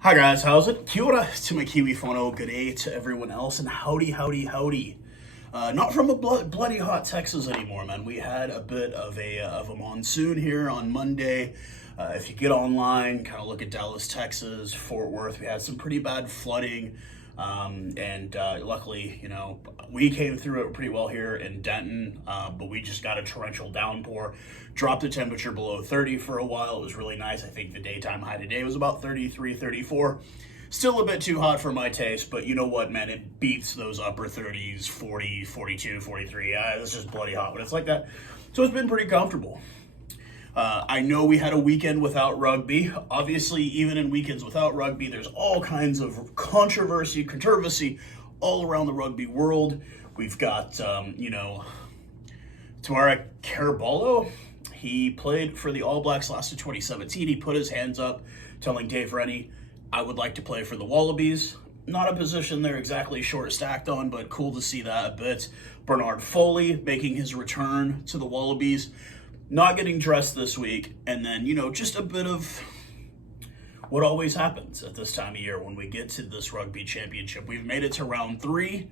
Hi guys, how's it? Kia ora to my Kiwi whanau, good day to everyone else, and howdy, howdy, howdy. Not from a bloody hot Texas anymore, man. We had a bit of a monsoon here on Monday. If you get online, kind of look at Dallas, Texas, Fort Worth, we had some pretty bad flooding. Luckily, we came through it pretty well here in Denton, but we just got a torrential downpour, dropped the temperature below 30 for a while. It was really nice. I think the daytime high today was about 33, 34. Still a bit too hot for my taste, but you know what, man, it beats those upper 30s, 40, 42, 43. It's just bloody hot when it's like that. So it's been pretty comfortable. I know we had a weekend without rugby. Obviously, even in weekends without rugby, there's all kinds of controversy all around the rugby world. We've got, Tamara Caraballo. He played for the All Blacks last of 2017. He put his hands up, telling Dave Rennie, I would like to play for the Wallabies. Not a position they're exactly short stacked on, but cool to see that a bit. Bernard Foley making his return to the Wallabies. Not getting dressed this week, and then, just a bit of what always happens at this time of year when we get to this Rugby Championship. We've made it to round 3.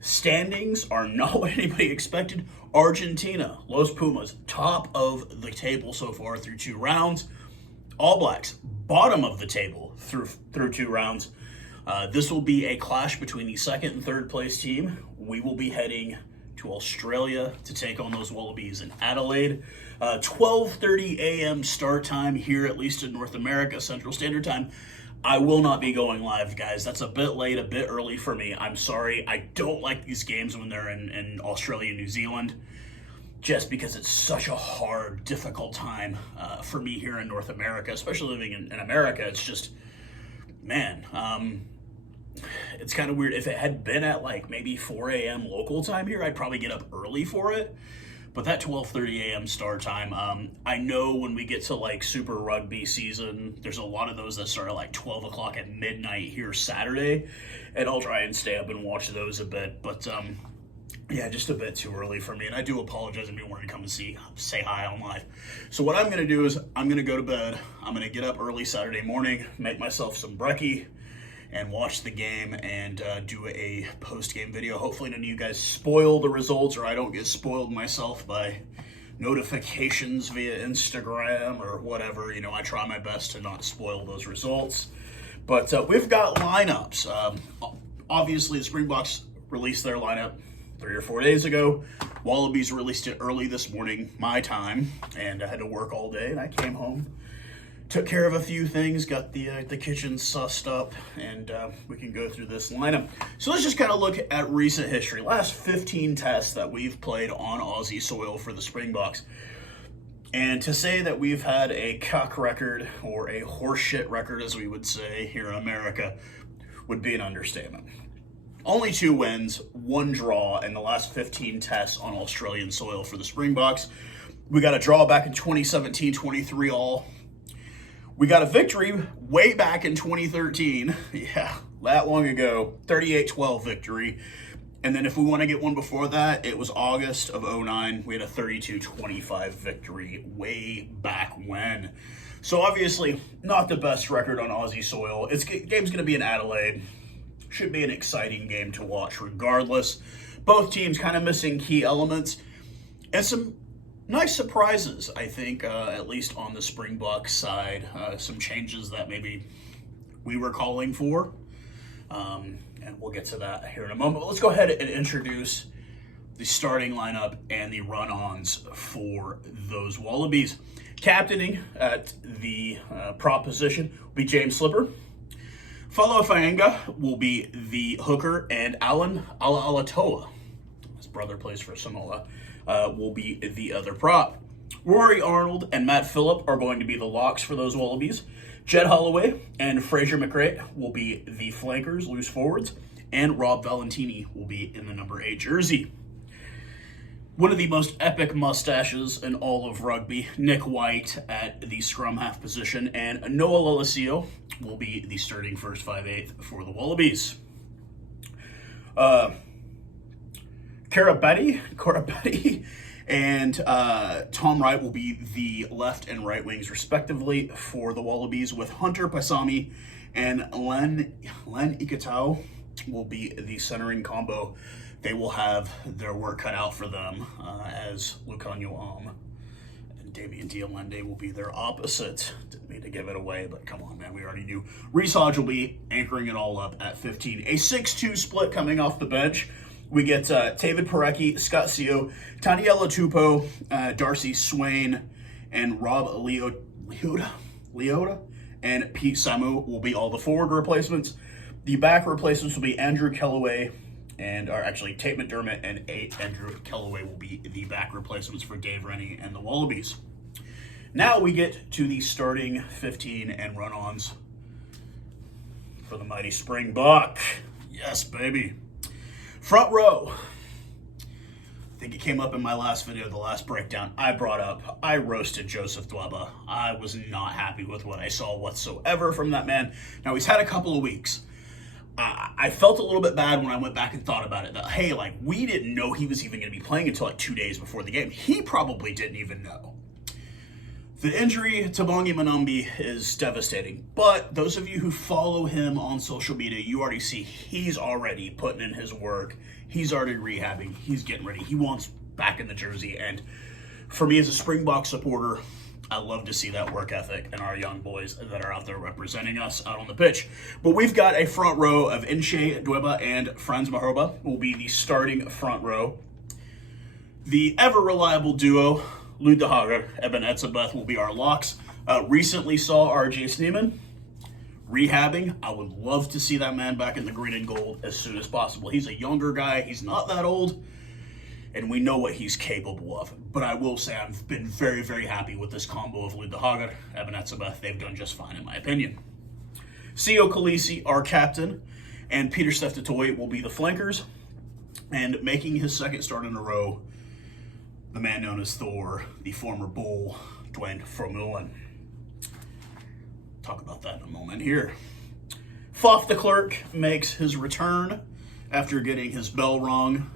Standings are not what anybody expected. Argentina, Los Pumas, top of the table so far through 2 rounds. All Blacks, bottom of the table through 2 rounds. This will be a clash between the 2nd and 3rd place team. We will be heading to Australia to take on those Wallabies in Adelaide. 12:30 a.m. start time here, at least in North America, Central Standard Time. I will not be going live, guys. That's a bit late, a bit early for me. I'm sorry. I don't like these games when they're in Australia, New Zealand, just because it's such a hard, difficult time for me here in North America, especially living in America. It's just, man, it's kind of weird. If it had been at maybe 4 a.m. local time here, I'd probably get up early for it. But that 12:30 a.m. start time, I know when we get to Super Rugby season, there's a lot of those that start at 12 o'clock at midnight here Saturday, and I'll try and stay up and watch those a bit. But yeah, just a bit too early for me, and I do apologize if you wanted to come and say hi on live. So what I'm going to do is I'm going to go to bed. I'm going to get up early Saturday morning, make myself some brekkie, and watch the game and do a post-game video. Hopefully none of you guys spoil the results, or I don't get spoiled myself by notifications via Instagram or whatever. I try my best to not spoil those results. But we've got lineups. Obviously, the Springboks released their lineup 3 or 4 days ago. Wallabies released it early this morning, my time, and I had to work all day, and I came home, took care of a few things, got the kitchen sussed up, and we can go through this lineup. So let's just kind of look at recent history. Last 15 tests that we've played on Aussie soil for the Springboks. And to say that we've had a cuck record, or a horseshit record as we would say here in America, would be an understatement. Only 2 wins, 1 draw in the last 15 tests on Australian soil for the Springboks. We got a draw back in 2017, 23 all. We got a victory way back in 2013. Yeah, that long ago. 38-12 victory. And then if we want to get one before that, it was August of 09. We had a 32-25 victory way back when. So obviously, not the best record on Aussie soil. Game's going to be in Adelaide. Should be an exciting game to watch regardless. Both teams kind of missing key elements. And some nice surprises, I think, at least on the Springboks side. Some changes that maybe we were calling for. And we'll get to that here in a moment. But let's go ahead and introduce the starting lineup and the run-ons for those Wallabies. Captaining at the prop position will be James Slipper. Falo Faenga will be the hooker, and Alan Alatoa, his brother plays for Samoa, will be the other prop. Rory Arnold and Matt Phillip are going to be the locks for those Wallabies. Jed Holloway and Fraser McRae will be the flankers, loose forwards, and Rob Valentini will be in the number 8 jersey. One of the most epic mustaches in all of rugby, Nick White at the scrum half position, and Noah Lolesio will be the starting first 5/8 for the Wallabies. Karabetti and Tom Wright will be the left and right wings respectively for the Wallabies, with Hunter Paisami and Len Ikitau will be the centering combo. They will have their work cut out for them as Lucanio and Damian Dialende will be their opposite. Didn't mean to give it away, but come on, man. We already knew. Reese Hodge will be anchoring it all up at 15. A 6-2 split coming off the bench. We get David Parecki, Scott Seo, Taniela Tupou, Darcy Swain, and Rob Leota, and Pete Samu will be all the forward replacements. The back replacements will be Andrew Kellaway, Tate McDermott and Andrew Kellaway will be the back replacements for Dave Rennie and the Wallabies. Now we get to the starting 15 and run-ons for the mighty Springbok. Yes, baby. Front row. I think it came up in my last video, the last breakdown. I roasted Joseph Dweba. I was not happy with what I saw whatsoever from that man. Now, he's had a couple of weeks. I felt a little bit bad when I went back and thought about it. That, hey, we didn't know he was even going to be playing until 2 days before the game. He probably didn't even know. The injury to Bongi Monambi is devastating, but those of you who follow him on social media, you already see he's already putting in his work. He's already rehabbing. He's getting ready. He wants back in the jersey, and for me as a Springbok supporter, I love to see that work ethic and our young boys that are out there representing us out on the pitch. But we've got a front row of Inche Dweba and Franz Maroba will be the starting front row. The ever-reliable duo, Lud de Hager, Eben Etzebeth will be our locks. Recently saw RJ Sneeman rehabbing. I would love to see that man back in the green and gold as soon as possible. He's a younger guy. He's not that old, and we know what he's capable of. But I will say I've been very, very happy with this combo of Lud de Hager, Eben Etzebeth. They've done just fine in my opinion. Sio Khaleesi, our captain, and Peter Steph-Toy will be the flankers. And making his second start in a row, the man known as Thor, the former Bull, Dwayne Vermeulen. Talk about that in a moment here. Faf de Klerk makes his return after getting his bell rung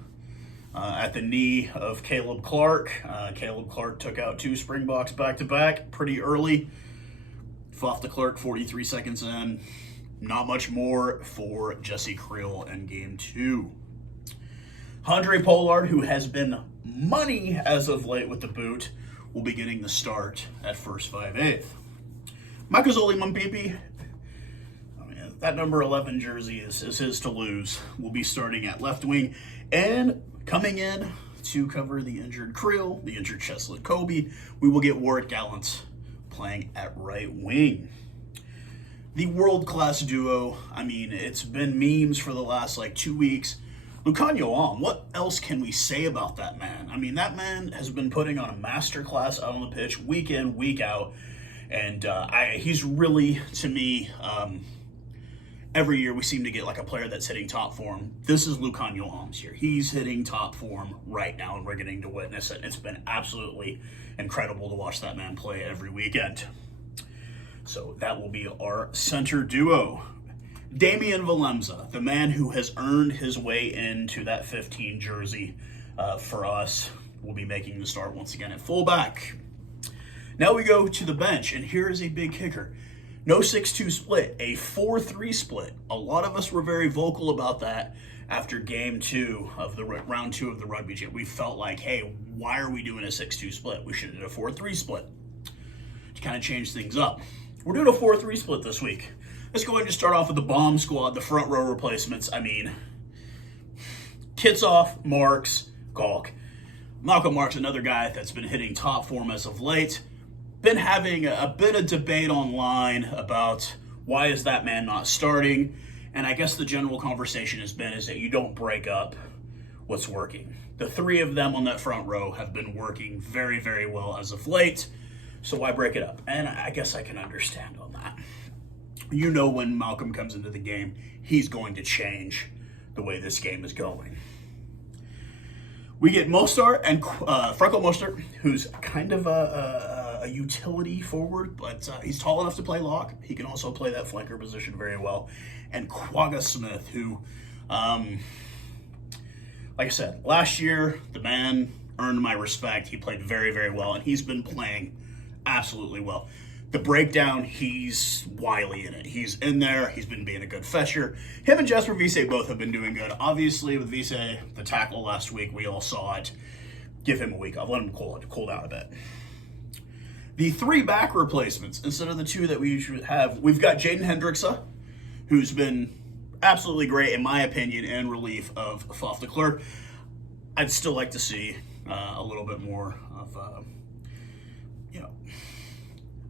at the knee of Caleb Clarke. Caleb Clarke took out 2 Springboks back-to-back pretty early. Faf de Klerk 43 seconds in. Not much more for Jesse Kriel in game 2. Andre Pollard, who has been money as of late with the boot, will be getting the start at first 5/8. Makazole Mampipi, that number 11 jersey is his to lose. Will be starting at left wing and coming in to cover the injured Kriel, the injured Cheslin Kobe. We will get Warwick Gallant playing at right wing. The world-class duo, it's been memes for the last 2 weeks. Lucanio, what else can we say about that man? That man has been putting on a masterclass out on the pitch week in, week out. And he's really, to me, every year we seem to get a player that's hitting top form. This is Lucanio Holmes here. He's hitting top form right now, and we're getting to witness it. It's been absolutely incredible to watch that man play every weekend. So that will be our center duo. Damian Valemza, the man who has earned his way into that 15 jersey for us, will be making the start once again at fullback. Now we go to the bench, and here is a big kicker. No 6-2 split, a 4-3 split. A lot of us were very vocal about that after game 2 of the round 2 of the Rugby Championship. We felt like, hey, why are we doing a 6-2 split? We should have did a 4-3 split to kind of change things up. We're doing a 4-3 split this week. Let's go ahead and start off with the bomb squad, the front row replacements. Kitsoff, Marks, Galk. Malcolm Marks, another guy that's been hitting top form as of late. Been having a bit of debate online about why is that man not starting. And I guess the general conversation is that you don't break up what's working. The 3 of them on that front row have been working very, very well as of late. So why break it up? And I guess I can understand on that. When Malcolm comes into the game, he's going to change the way this game is going. We get Mostert and Franco Mostert, who's kind of a utility forward, but he's tall enough to play lock. He can also play that flanker position very well. And Quagga Smith, who, like I said, last year, the man earned my respect. He played very, very well, and he's been playing absolutely well. The breakdown, he's wily in it. He's in there. He's been being a good fetcher. Him and Jesper Wiese both have been doing good. Obviously, with Wiese, the tackle last week, we all saw it. Give him a week. I'll let him cool down a bit. The 3 back replacements, instead of the 2 that we usually have, we've got Jaden Hendrickse, who's been absolutely great, in my opinion, in relief of Caleb Clarke. I'd still like to see a little bit more of,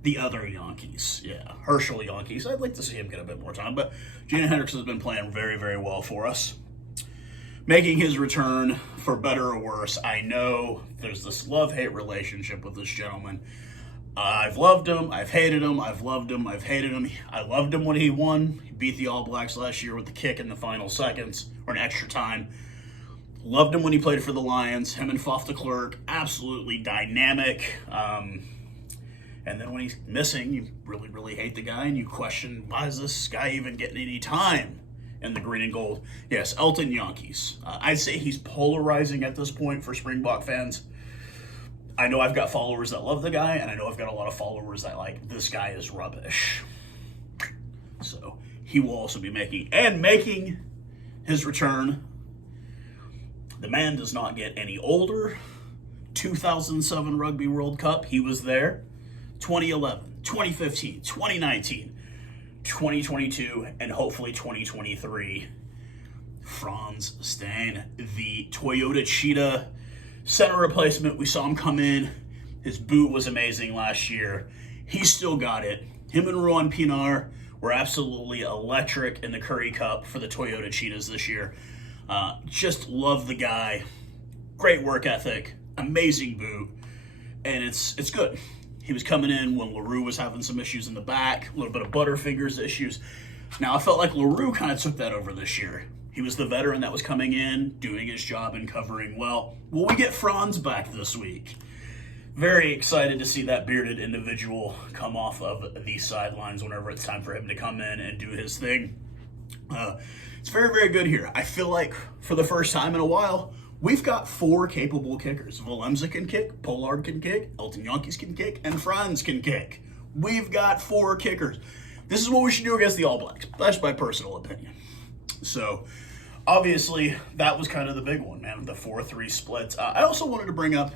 the other Yankees. Yeah, Herschel Yankees. I'd like to see him get a bit more time, but Jaden Hendrickse has been playing very, very well for us. Making his return, for better or worse. I know there's this love-hate relationship with this gentleman. I've loved him, I've hated him, I've loved him, I've hated him. I loved him when he won. He beat the All Blacks last year with the kick in the final seconds, or an extra time. Loved him when he played for the Lions. Him and Caleb Clarke, absolutely dynamic. And then when he's missing, you really, really hate the guy, and you question, why is this guy even getting any time in the green and gold? Yes, Elton Yankees. I'd say he's polarizing at this point for Springbok fans. I know I've got followers that love the guy, and I know I've got a lot of followers that like, this guy is rubbish. So he will also be making his return. The man does not get any older. 2007 Rugby World Cup, he was there. 2011, 2015, 2019, 2022, and hopefully 2023. Frans Steen, the Toyota Cheetah center replacement. We saw him come in. His boot was amazing last year. He still got it. Him and Rowan Pinar were absolutely electric in the Currie Cup for the Toyota Cheetahs this year. Just love the guy. Great work ethic. Amazing boot. And it's good. He was coming in when LaRue was having some issues in the back, a little bit of Butterfingers issues. Now, I felt like LaRue kind of took that over this year. He was the veteran that was coming in, doing his job and covering well. Will we get Franz back this week? Very excited to see that bearded individual come off of these sidelines whenever it's time for him to come in and do his thing. It's very, very good here. I feel like for the first time in a while, we've got 4 capable kickers. Valemza can kick, Pollard can kick, Elton Yankees can kick, and Franz can kick. We've got 4 kickers. This is what we should do against the All Blacks. That's my personal opinion. So, obviously, that was kind of the big one, man, the 4-3 splits. I also wanted to bring up,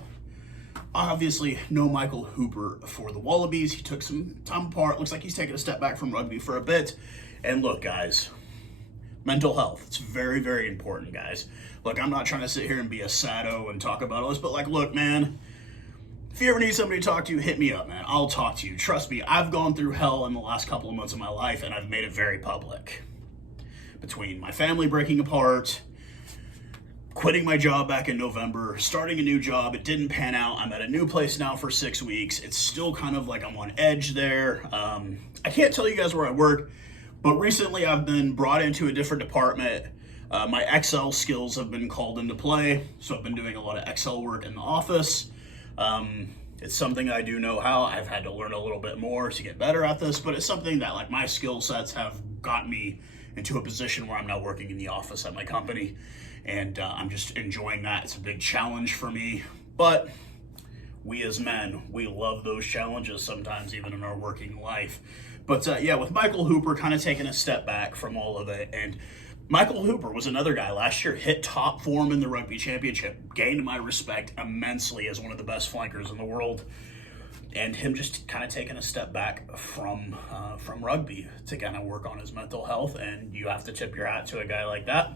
obviously, no Michael Hooper for the Wallabies. He took some time apart. Looks like he's taking a step back from rugby for a bit. And look, guys, mental health. It's very, very important, guys. Look, I'm not trying to sit here and be a sado and talk about all this, but like, look, man, if you ever need somebody to talk to, hit me up, man. I'll talk to you. Trust me, I've gone through hell in the last couple of months of my life, and I've made it very public. Between my family breaking apart, quitting my job back in November, starting a new job, it didn't pan out. I'm at a new place now for 6 weeks. It's still kind of like I'm on edge there. I can't tell you guys where I work, but recently I've been brought into a different department. My Excel skills have been called into play, so I've been doing a lot of Excel work in the office. It's something I do know how. I've had to learn a little bit more to get better at this, but it's something that like my skill sets have got me into a position where I'm now working in the office at my company, and I'm just enjoying that. It's a big challenge for me, but we as men, we love those challenges sometimes, even in our working life. But yeah, with Michael Hooper kind of taking a step back from all of it, and Michael Hooper was another guy last year, hit top form in the Rugby Championship, gained my respect immensely as one of the best flankers in the world, and him just kind of taking a step back from rugby to kind of work on his mental health, and you have to tip your hat to a guy like that.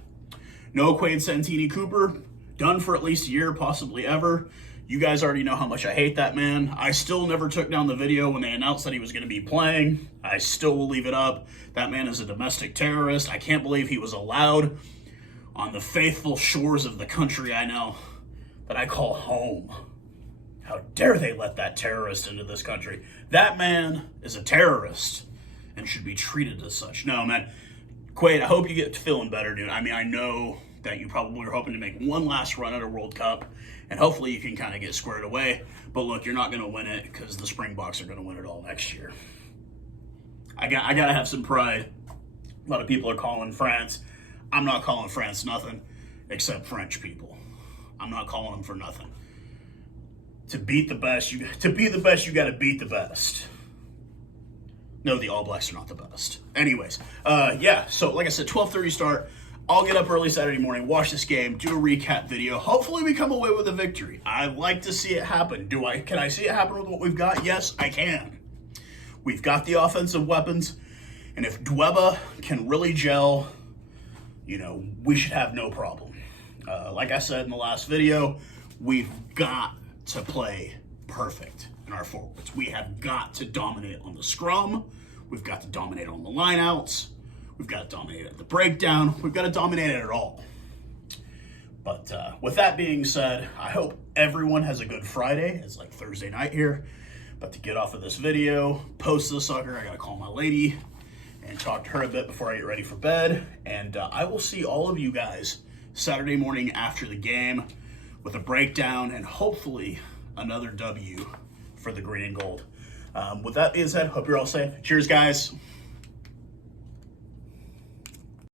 No Quade Santini Cooper, done for at least a year, possibly ever. You guys already know how much I hate that man. I still never took down the video when they announced that he was going to be playing. I still will leave it up. That man is a domestic terrorist. I can't believe he was allowed on the faithful shores of the country I know that I call home. How dare they let that terrorist into this country? That man is a terrorist and should be treated as such. No, man. Quade, I hope you get feeling better, dude. I mean, I know that you probably were hoping to make one last run at a World Cup, and hopefully you can kind of get squared away. But look, you're not going to win it because the Springboks are going to win it all next year. I got to have some pride. A lot of people are calling France. I'm not calling France nothing except French people. I'm not calling them for nothing. To beat the best, to be the best, you got to beat the best. No, the All Blacks are not the best. Anyways, yeah, so like I said, 12:30 start. I'll get up early Saturday morning, watch this game, do a recap video. Hopefully we come away with a victory. I'd like to see it happen. Can I see it happen with what we've got? Yes, I can. We've got the offensive weapons, and if Dweba can really gel, you know, we should have no problem. Like I said in the last video, we've got to play perfect in our forwards. We have got to dominate on the scrum. We've got to dominate on the lineouts. We've got to dominate at the breakdown. We've got to dominate it all. But with that being said, I hope everyone has a good Friday. It's like Thursday night here. But to get off of this video, post the sucker, I got to call my lady and talk to her a bit before I get ready for bed. And I will see all of you guys Saturday morning after the game with a breakdown and hopefully another W for the green and gold. With that being said, hope you're all safe. Cheers, guys.